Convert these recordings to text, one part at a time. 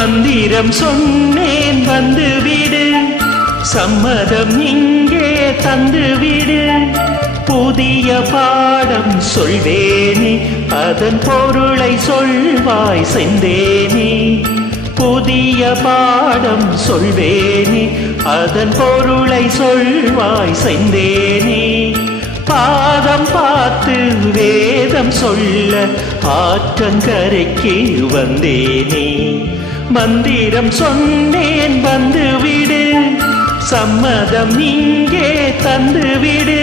மந்திரம் சொன்னேன் வந்துவிடு, சம்மதம் இங்கே தந்துவிடு. புதிய பாடம் சொல்வேனே, அதன் பொருளை சொல்வாய் செந்தேனே. புதிய பாடம் சொல்வேனே, அதன் பொருளை சொல்வாய் செந்தேனே. பாதம் பார்த்து வேதம் சொல்ல ஆற்றங்கரைக்கு வந்தேனே. மந்திரம் சொன்னேன் வந்துவிடு, சம்மதம் இங்கே தந்துவிடு.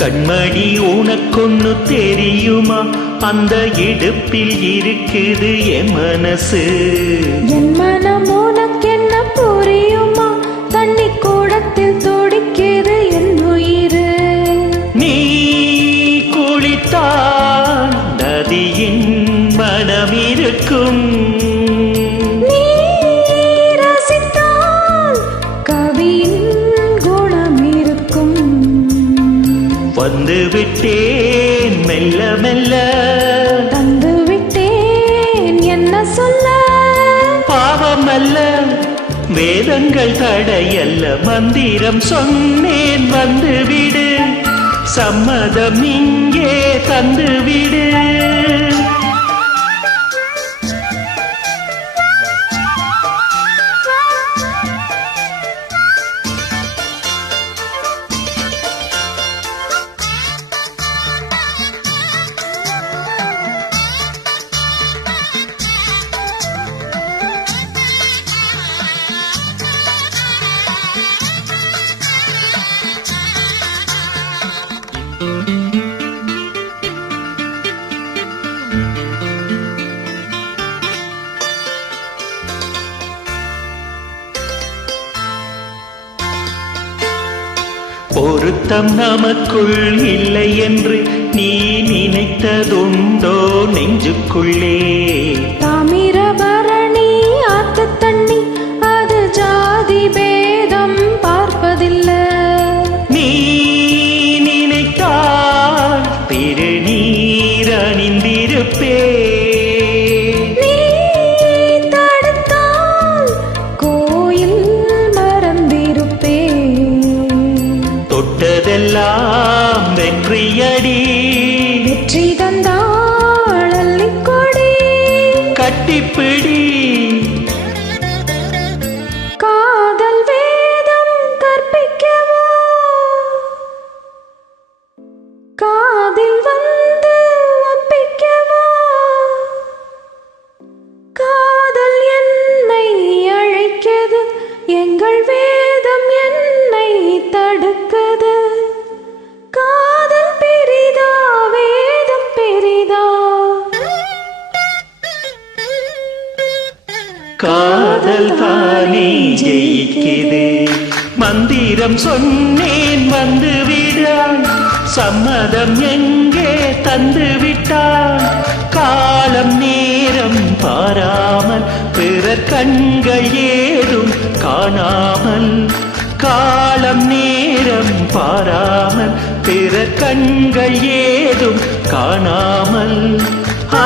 கண்மணி உனக்கொன்னு தெரியுமா, அந்த இடுப்பில் இருக்குது என் மனசு. என் மனம் உனக்கென்ன புரியுமா, தண்ணி கூடத்தில் துடிக்குது என் உயிர். நீ குளித்தால் நதியின் மனம் இருக்கும், நீ ரசித்தால் கவியின் குணம் இருக்கும். வந்து விட்டேன் மெல்ல மெல்ல, தந்து விட்டேன் என்ன சொல்ல. பாவம் அல்ல வேதங்கள் தடையல்ல, மந்திரம் சொன்னேன் வந்துவிடு, சம்மதம் இங்கே தந்துவிடு. பொருத்தம் நமக்குள் இல்லை என்று நீ நினைத்ததுண்டோ நெஞ்சுக்குள்ளே? தாமிரபரணி ஆத்து தண்ணி அது ஜாதி பேதம் பார்ப்பதில்லை. நீ நினைத்தால் திருநீர் அணிந்திருப்பே, நீ தடுத்தால் கோயில் மறந்திருப்பே. தொட்டதெல்லாம் வெற்றியடி, வெற்றி தந்தாள் அள்ளிக்கொடி. கட்டிப்பிடி காதல் வேதம் கற்பிக்கவோ, காதில் வந்து ஒப்பிக்கவோ. காதல் என்னை அழைக்கிறது, எங்கள் வேதம் என்னை தடுக்குது. காதல் பெரிதா வேதம் பெரிதா, காதல் தானே ஜெயிக்குது. மந்திரம் சொன்னேன் வந்து விடான், சம்மதம் எங்கே தந்து விட்டான். காலம் நேரம் பாராமல் பிறர் கண்கள் ஏதும் காணாமல், காலம் நேரம் பாராமல் பிறர் கண்கள் ஏதும் காணாமல்.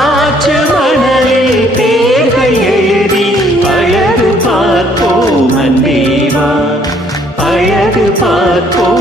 ஆற்று மணலில் பேர்கள் எழுதி அழகு பார்ப்போம் அன்பேவா, அழகு பார்ப்போம்.